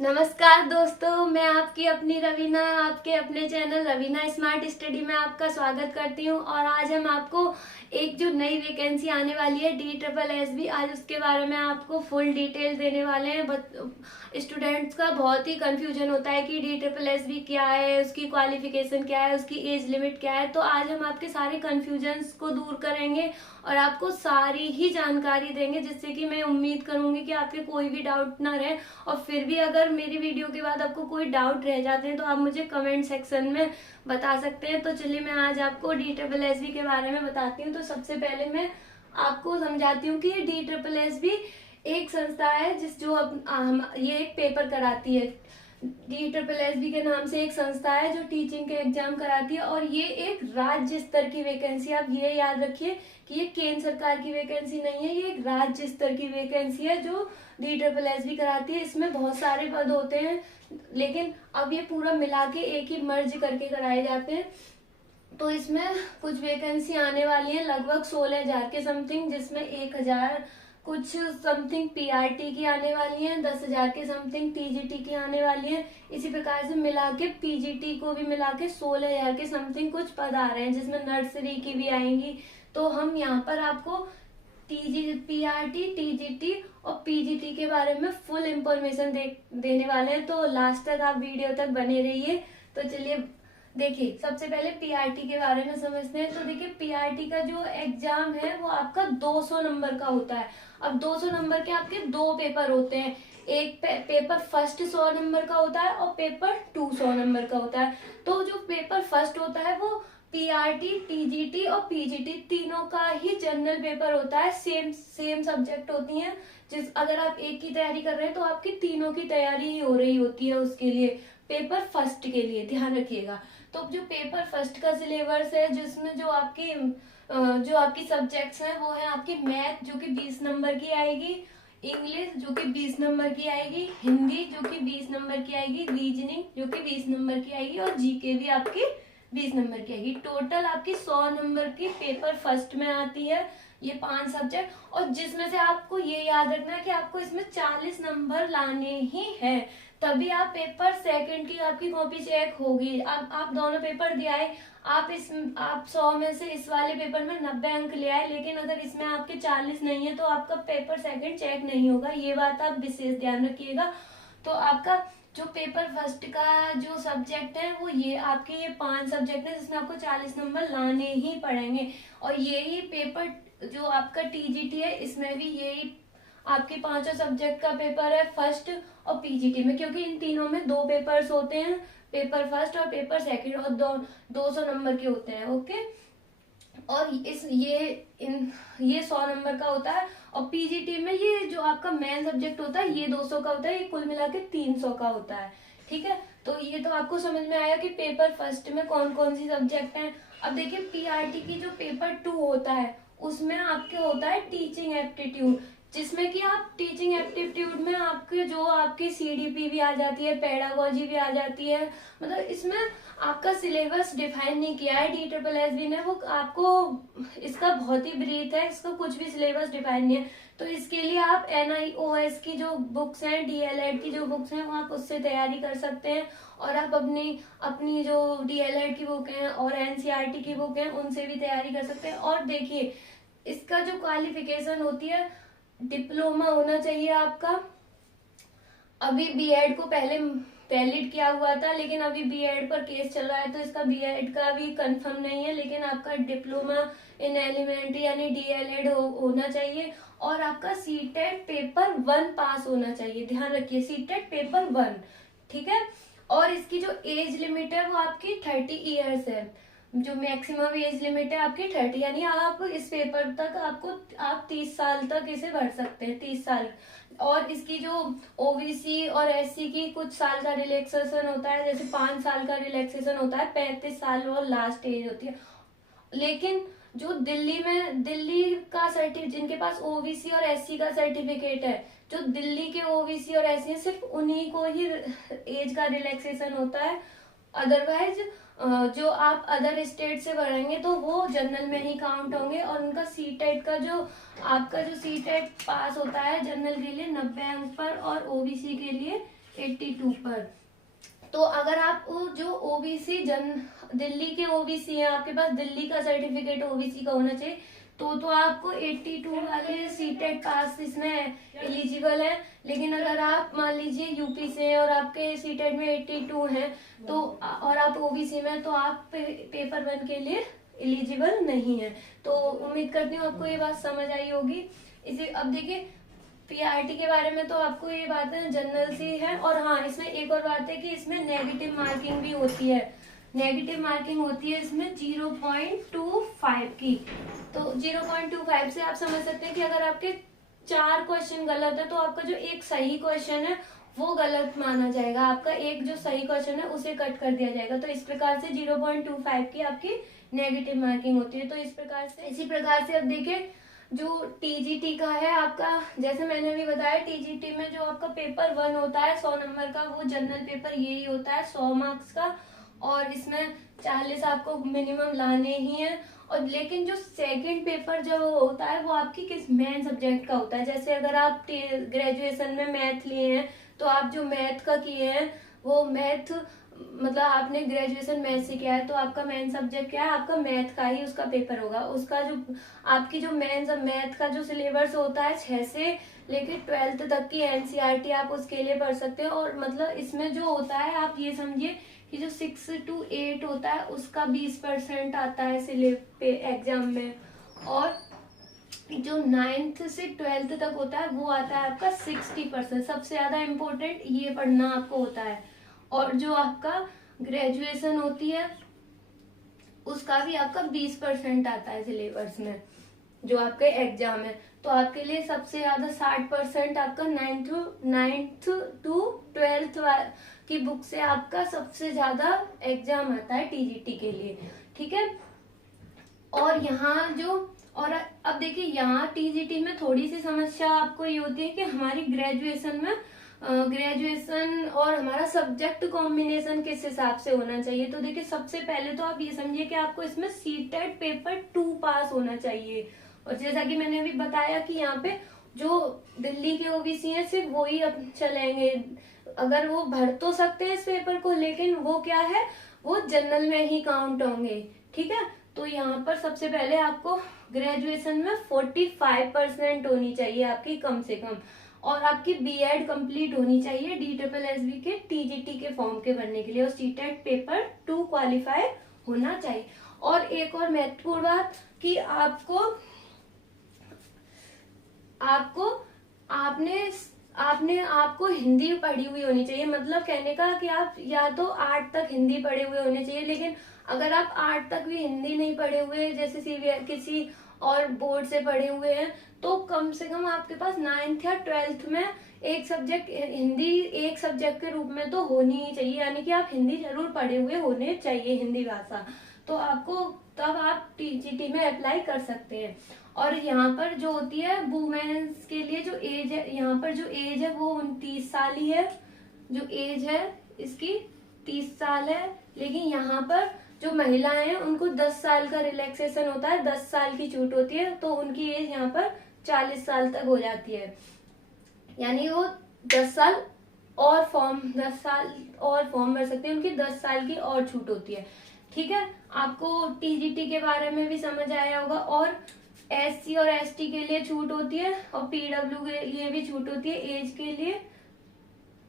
नमस्कार दोस्तों, मैं आपकी अपनी रवीना आपके अपने चैनल रवीना स्मार्ट स्टडी में आपका स्वागत करती हूं। और आज हम आपको एक जो नई वैकेंसी आने वाली है DSSB, आज उसके बारे में आपको फुल डिटेल देने वाले हैं। स्टूडेंट्स का बहुत ही कंफ्यूजन होता है कि DSSB क्या है, उसकी क्वालिफिकेशन क्या है, उसकी एज लिमिट क्या है। तो आज हम आपके सारे कंफ्यूजन्स को दूर करेंगे और आपको सारी ही जानकारी देंगे, जिससे कि मैं उम्मीद करूंगी कि आपके कोई भी डाउट ना रहे। और फिर भी अगर मेरी वीडियो के बाद आपको कोई डाउट रह जाते हैं तो आप मुझे कमेंट सेक्शन में बता सकते हैं। तो चलिए मैं आज आपको DSSB के बारे में बताती हूँ। तो सबसे पहले मैं आपको समझाती हूँ कि ये DSSB एक संस्था है ये एक पेपर कराती है। DSSB के नाम से एक संस्था है जो टीचिंग के एग्जाम कराती है, और ये एक राज्य स्तर की वैकेंसी। आप ये याद रखिए कि ये केंद्र सरकार की वैकेंसी नहीं है, ये एक राज्य स्तर की वैकेंसी है जो DSSB कराती है। इसमें बहुत सारे पद होते हैं, लेकिन अब ये पूरा मिला के एक ही मर्ज करके कराए जाते हैं। तो इसमें कुछ वैकेंसी आने वाली है, लगभग 16,000 के समथिंग, जिसमें 1,000 कुछ समथिंग PRT की आने वाली है, 10,000 के समथिंग TGT की आने वाली है। इसी प्रकार से मिला के PGT को भी मिला के 16,000 के समथिंग कुछ पद आ रहे हैं, जिसमें नर्सरी की भी आएंगी। तो हम यहाँ पर आपको PRT, TGT और PGT के बारे में फुल इंफॉर्मेशन देने वाले हैं। तो लास्ट तक आप वीडियो तक बने रहिए। तो चलिए देखिए, सबसे पहले PRT के बारे में समझते हैं। तो देखिए, PRT का जो एग्जाम है वो आपका 200 नंबर का होता है। अब 200 नंबर के आपके दो पेपर होते हैं। एक पेपर फर्स्ट 100 नंबर का होता है और पेपर 2 100 नंबर का होता है। तो जो पेपर फर्स्ट होता है वो PRT, TGT और PGT तीनों का ही जनरल पेपर होता है। सेम सब्जेक्ट होती हैं। अगर आप एक की तैयारी कर रहे हैं तो आपकी तीनों की तैयारी ही हो रही होती है उसके लिए, पेपर फर्स्ट के लिए, ध्यान रखिएगा। तो जो पेपर फर्स्ट का सिलेबस है, जिसमें जो आपकी सब्जेक्ट्स हैं वो है आपकी मैथ जो कि 20 नंबर की आएगी, इंग्लिश जो कि 20 नंबर की आएगी, हिंदी जो कि 20 नंबर की आएगी, रीजनिंग जो कि 20 नंबर की आएगी, और जीके भी आपकी 20 नंबर की आएगी। टोटल आपकी 100 नंबर की पेपर फर्स्ट में आती है ये 5 सब्जेक्ट। और जिसमें से आपको ये याद रखना है कि आपको इसमें 40 नंबर लाने ही है, तभी आप पेपर सेकंड की आपकी कॉपी चेक होगी। अब आप दोनों पेपर दिए आए, आप 100 में से इस वाले पेपर में 90 अंक ले आए, लेकिन अगर इसमें आपके 40 नहीं है तो आपका पेपर सेकंड चेक नहीं होगा। ये बात आप विशेष ध्यान रखिएगा। तो आपका जो पेपर फर्स्ट का जो सब्जेक्ट है वो ये 5 सब्जेक्ट है, जिसमें आपको 40 नंबर लाने ही पड़ेंगे। और यही पेपर जो आपका TGT है, इसमें भी यही आपके 5 सब्जेक्ट का पेपर है फर्स्ट और PGT में, क्योंकि इन तीनों में 2 पेपर्स होते हैं, पेपर फर्स्ट और पेपर सेकंड, और 200 नंबर के होते हैं। ओके। और ये 100 नंबर का होता है। और PGT में ये जो आपका मेन सब्जेक्ट होता है ये 200 का होता है, ये कुल मिला के 300 का होता है। ठीक है, तो ये तो आपको समझ में आया कि पेपर फर्स्ट में कौन कौन सी सब्जेक्ट हैं। अब देखिए, PRT की जो पेपर 2 होता है उसमें आपके होता है टीचिंग एप्टीट्यूड, जिसमें कि आप टीचिंग एप्टीट्यूड में आपकी CDP भी आ जाती है, पेडागोजी भी आ जाती है। मतलब इसमें आपका सिलेबस डिफाइन नहीं किया है DSSB ने, वो आपको इसका बहुत ही ब्रीफ है, इसका कुछ भी सिलेबस डिफाइन नहीं है। तो इसके लिए आप NIOS की जो बुक्स हैं, DLED की जो बुक्स हैं, वो आप उससे तैयारी कर सकते हैं। और आप अपनी अपनी जो DLED की बुक है और NCERT की बुक है उनसे भी तैयारी कर सकते हैं। और देखिए, इसका जो क्वालिफिकेशन होती है, डिप्लोमा होना चाहिए आपका। अभी B.Ed को पहले वैलिड किया हुआ था, लेकिन अभी B.Ed पर केस चल रहा है, तो इसका B.Ed का भी कंफर्म नहीं है, लेकिन आपका डिप्लोमा इन एलिमेंट्री यानी DLED होना चाहिए। और आपका CTET पेपर 1 पास होना चाहिए, ध्यान रखिए, CTET पेपर 1। ठीक है। और इसकी जो एज लिमिट है वो आपकी 30 ईयर्स है। जो मैक्सिमम एज लिमिट है आपकी 30, यानी आप इस पेपर तक आप 30 साल तक इसे भर सकते हैं, 30 साल। और इसकी जो OBC और SC की कुछ साल का रिलैक्सेशन होता है, जैसे 5 साल का रिलैक्सेशन होता है, 35 साल वो लास्ट एज होती है। लेकिन जो दिल्ली का सर्टिफिकेट, जिनके पास OBC और SC का सर्टिफिकेट है, जो दिल्ली के OBC और SC है, सिर्फ उन्हीं को ही एज का रिलैक्सेशन होता है। अदरवाइज जो आप अदर स्टेट से भरेंगे तो वो जनरल में ही काउंट होंगे। और उनका CTET का जो आपका जो CTET पास होता है जनरल के लिए 90 अंक पर, और OBC के लिए 82 पर। तो अगर आप जो ओबीसी दिल्ली के ओबीसी है, आपके पास दिल्ली का सर्टिफिकेट ओबीसी का होना चाहिए, तो आपको 82 वाले सीटेट पास इसमें एलिजिबल है। लेकिन अगर आप मान लीजिए यूपी से हैं और आपके सीटेट में 82 हैं तो और आप ओबीसी में, तो आप पेपर 1 के लिए एलिजिबल नहीं है। तो उम्मीद करती हूँ आपको ये बात समझ आई होगी। इसे अब देखिए पीआरटी के बारे में तो आपको ये बात है जनरल सी है। और हाँ, इसमें एक और बात है कि इसमें नेगेटिव मार्किंग भी होती है। नेगेटिव मार्किंग होती है इसमें 0.25 की। तो 0.25 से आप समझ सकते हैं कि अगर आपके 4 क्वेश्चन गलत है तो आपका जो एक सही क्वेश्चन है वो गलत माना जाएगा। आपका एक जो सही क्वेश्चन है उसे कट कर दिया जाएगा। तो इस प्रकार से 0.25 की आपकी नेगेटिव मार्किंग होती है। तो इसी प्रकार से अब देखिए जो टीजीटी का है आपका, जैसे मैंने अभी बताया टीजीटी में जो आपका पेपर 1 होता है 100 नंबर का, वो जनरल पेपर यही होता है 100 मार्क्स का, और इसमें 40 आपको मिनिमम लाने ही है। और लेकिन जो सेकंड पेपर जो होता है वो आपकी किस मेन सब्जेक्ट का होता है। जैसे अगर आप ग्रेजुएशन में मैथ लिए हैं तो आप जो मैथ का किए हैं वो मैथ, मतलब आपने ग्रेजुएशन मैथ से किया है तो आपका मेन सब्जेक्ट क्या है, आपका मैथ का ही उसका पेपर होगा। उसका जो आपकी जो मेन मैथ का जो सिलेबस होता है 6 से लेके 12th तक की एनसीईआरटी आप उसके लिए पढ़ सकते हो। और मतलब इसमें जो होता है आप ये समझिए कि जो 6 to 8 होता है उसका 20% आता है सिलेबस एग्जाम में, और जो 9th से 12th तक होता है वो आता है आपका 60%। सबसे ज्यादा इम्पोर्टेंट ये पढ़ना आपको होता है। और जो आपका ग्रेजुएशन होती है उसका भी आपका 20% आता है सिलेबस में जो आपके एग्जाम है। तो आपके लिए सबसे ज्यादा 60% आपका 9th to 12th की बुक से आपका सबसे ज्यादा एग्जाम आता है टीजीटी के लिए, ठीक है। और यहाँ जो और अब देखिए यहाँ टीजीटी में थोड़ी सी समस्या आपको ये होती है कि हमारी ग्रेजुएशन में ग्रेजुएशन और हमारा सब्जेक्ट कॉम्बिनेशन किस हिसाब से होना चाहिए। तो देखिए सबसे पहले तो आप ये समझिए कि आपको इसमें सीटेट पेपर 2 पास होना चाहिए। और जैसा कि मैंने अभी बताया कि यहाँ पे जो दिल्ली के ओबीसी हैं सिर्फ वो ही अब चलेंगे, अगर वो भर तो सकते हैं इस पेपर को, लेकिन वो क्या है, वो जनरल में ही काउंट होंगे, ठीक है। तो यहाँ पर सबसे पहले आपको ग्रेजुएशन में 45% होनी चाहिए आपकी कम से कम, और आपकी बीएड कंप्लीट होनी चाहिए DSSB के टीजीटी के फॉर्म के भरने के लिए, और सीटेट पेपर 2 क्वालिफाई होना चाहिए। और एक और महत्वपूर्ण बात कि आपको हिंदी पढ़ी हुई होनी चाहिए। मतलब कहने का कि आप या तो 8 तक हिंदी पढ़े हुए होने चाहिए, लेकिन अगर आप 8 तक भी हिंदी नहीं पढ़े हुए, जैसे किसी और बोर्ड से पढ़े हुए हैं, तो कम से कम आपके पास 9th या 12th में एक सब्जेक्ट हिंदी एक सब्जेक्ट के रूप में तो होनी ही चाहिए, यानी कि आप हिंदी जरूर पढ़े हुए होने चाहिए, हिंदी भाषा। तो आपको तब आप टीजीटी में अप्लाई कर सकते हैं। और यहाँ पर जो होती है वुमेन्स के लिए जो एज है, यहाँ पर जो एज है वो 29 साल ही है, जो एज है इसकी 30 साल है। लेकिन यहाँ पर जो महिलाएं हैं उनको 10 साल का रिलैक्सेशन होता है, 10 साल की छूट होती है, तो उनकी एज यहाँ पर 40 साल तक हो जाती है, यानी वो 10 साल और फॉर्म भर सकते हैं, उनकी 10 साल की और छूट होती है, ठीक है। आपको टीजीटी के बारे में भी समझ आया होगा। और एससी और एसटी के लिए छूट होती है, और पीडब्ल्यू के लिए भी छूट होती है, एज के लिए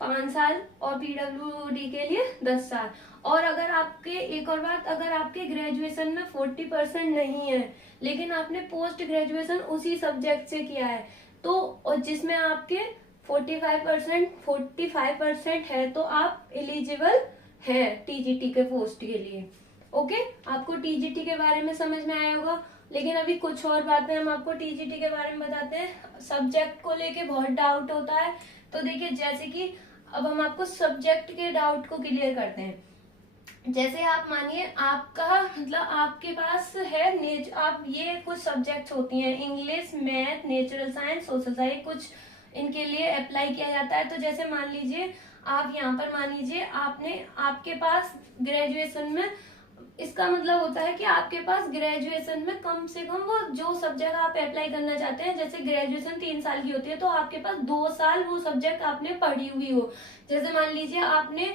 5 साल और पीडब्ल्यूडी के लिए 10 साल। और अगर आपके एक और बात, अगर आपके ग्रेजुएशन में 40% नहीं है लेकिन आपने पोस्ट ग्रेजुएशन उसी सब्जेक्ट से किया है, तो और जिसमें आपके 45% है, तो आप एलिजिबल हैं टीजीटी के पोस्ट के लिए। ओके, आपको टीजीटी के बारे में समझ में आया होगा। लेकिन अभी कुछ और बातें हम आपको टीजीटी के बारे में बताते हैं। सब्जेक्ट को लेके बहुत डाउट होता है, तो देखिए जैसे कि अब हम आपको सब्जेक्ट के डाउट को क्लियर करते हैं। जैसे आप मानिए आपका मतलब आपके पास है आप ये कुछ सब्जेक्ट्स होती हैं, English, math, natural science, social science, कुछ इनके लिए अप्लाई किया जाता है। तो जैसे मान लीजिए आप यहाँ पर मान लीजिए आपके पास ग्रेजुएशन में इसका मतलब होता है कि आपके पास ग्रेजुएशन में कम से कम वो जो सब्जेक्ट आप अप्लाई करना चाहते हैं, जैसे ग्रेजुएशन 3 साल की होती है तो आपके पास 2 साल वो सब्जेक्ट आपने पढ़ी हुई हो। जैसे मान लीजिए आपने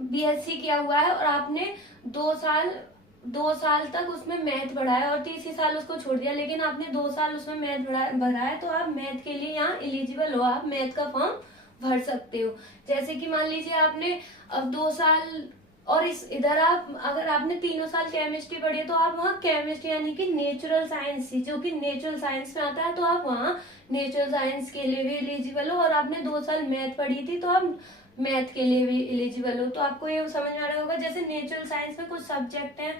बीएससी किया हुआ है और आपने 2 साल तक उसमें मैथ पढ़ा है और तीसरी साल उसको छोड़ दिया, लेकिन आपने 2 साल उसमें मैथ भरा है, तो आप मैथ के लिए यहाँ एलिजिबल हो, आप मैथ का फॉर्म भर सकते हो। जैसे कि मान लीजिए आपने अब 2 साल और इस इधर आप अगर आपने 3 साल केमिस्ट्री पढ़ी है तो आप वहाँ केमिस्ट्री यानी कि नेचुरल साइंस, जो कि नेचुरल साइंस में आता है, तो आप वहाँ नेचुरल साइंस के लिए भी एलिजिबल हो। और आपने 2 साल मैथ पढ़ी थी तो आप मैथ के लिए भी एलिजिबल हो। तो आपको ये समझ में आ रहा होगा, जैसे नेचुरल साइंस में कुछ सब्जेक्ट हैं,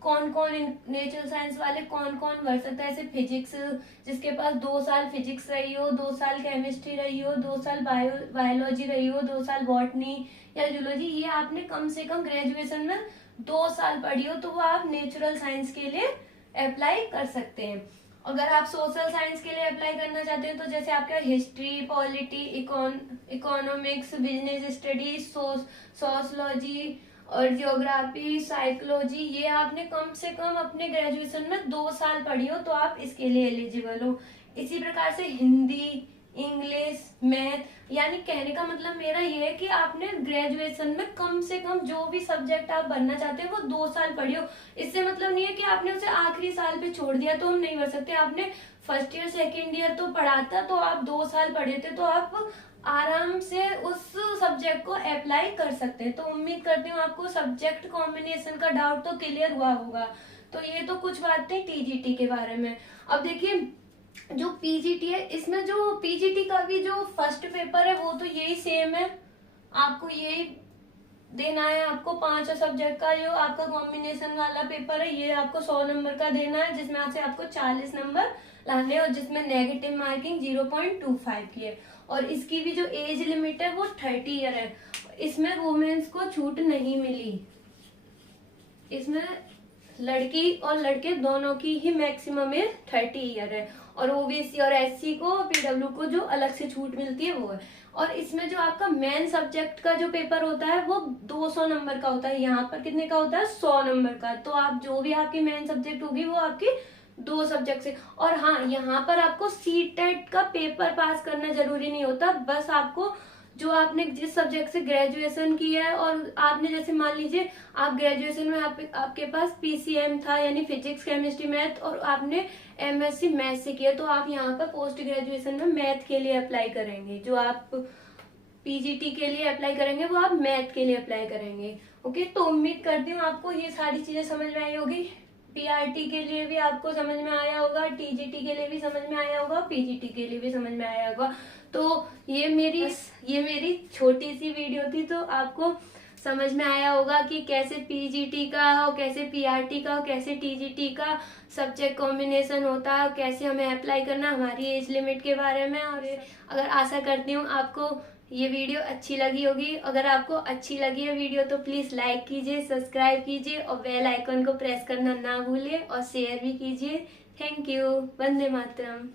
कौन कौन नेचुरल साइंस वाले कौन कौन भर सकता है। जैसे फिजिक्स, जिसके पास 2 साल फिजिक्स रही हो, 2 साल केमिस्ट्री रही हो, 2 साल बायोलॉजी रही हो, 2 साल बॉटनी या जूलॉजी, ये आपने कम से कम ग्रेजुएशन में 2 साल पढ़ी हो, तो वो आप नेचुरल साइंस के लिए अप्लाई कर सकते हैं। अगर आप सोशल साइंस के लिए अप्लाई करना चाहते हैं तो जैसे आपका history, polity, economics, business studies, sociology और जियोग्राफी, साइकोलॉजी, ये आपने कम से कम अपने ग्रेजुएशन में 2 साल पढ़ी हो तो आप इसके लिए एलिजिबल हो। इसी प्रकार से हिंदी, इंग्लिश, मैथ, यानी कहने का मतलब मेरा ये है कि आपने ग्रेजुएशन में कम से कम जो भी सब्जेक्ट आप भरना चाहते हैं वो 2 साल पढ़ी हो। इससे मतलब नहीं है कि आपने उसे आखिरी साल पे छोड़ दिया तो हम नहीं भर सकते। आपने फर्स्ट ईयर सेकेंड ईयर तो पढ़ा था तो आप 2 साल पढ़े थे तो आप आराम से उस सब्जेक्ट को अप्लाई कर सकते हैं। तो उम्मीद करती हूँ आपको सब्जेक्ट कॉम्बिनेशन का डाउट तो क्लियर हुआ होगा। तो ये तो कुछ बातें टीजीटी के बारे में। अब देखिए जो पीजीटी है, इसमें जो पीजीटी का भी जो फर्स्ट पेपर है वो तो यही सेम है, आपको यही देना है। आपको 5 सब्जेक्ट का जो आपका कॉम्बिनेशन वाला पेपर है ये आपको 100 नंबर का देना है, जिसमें से आपको 40 नंबर लाने हैं और जिसमें नेगेटिव मार्किंग 0.25 की है। और इसकी भी जो एज लिमिट है वो 30 ईयर है। इसमें वुमेन्स को छूट नहीं मिली, इसमें लड़की और लड़के दोनों की ही मैक्सिमम एज 30 ईयर है। और ओबीसी और एससी को, पीडब्ल्यू को जो अलग से छूट मिलती है वो है। और इसमें जो आपका मेन सब्जेक्ट का जो पेपर होता है वो 200 नंबर का होता है। यहाँ पर कितने का होता है? 100 नंबर का। तो आप जो भी आपकी मेन सब्जेक्ट होगी वो आपकी 2 सब्जेक्ट से। और हाँ, यहाँ पर आपको सीटेट का पेपर पास करना जरूरी नहीं होता, बस आपको जो आपने जिस सब्जेक्ट से ग्रेजुएशन की है और आपने जैसे मान लीजिए आप ग्रेजुएशन में आपके पास पीसीएम था यानी फिजिक्स, केमिस्ट्री, मैथ, और आपने एमएससी मैथ से किया तो आप यहाँ पर पोस्ट ग्रेजुएशन में मैथ के लिए अप्लाई करेंगे। जो आप पीजीटी के लिए अप्लाई करेंगे वो आप मैथ के लिए अप्लाई करेंगे। ओके, तो उम्मीद करती हूँ आपको ये सारी चीजें समझ में आई होगी। पीआरटी के लिए भी आपको समझ में आया होगा, टीजीटी के लिए भी समझ में आया होगा, पीजीटी के लिए भी समझ में आया होगा। तो ये मेरी छोटी सी वीडियो थी, तो आपको समझ में आया होगा कि कैसे पीजीटी का और कैसे पीआरटी का और कैसे टीजीटी का सब्जेक्ट कॉम्बिनेशन होता है, कैसे हमें अप्लाई करना, हमारी एज लिमिट के बारे में। और अगर आशा करती हूँ आपको ये वीडियो अच्छी लगी होगी। अगर आपको अच्छी लगी है वीडियो तो प्लीज़ लाइक कीजिए, सब्सक्राइब कीजिए और बेल आइकन को प्रेस करना ना भूलिए और शेयर भी कीजिए। Thank you. वंदे मातरम।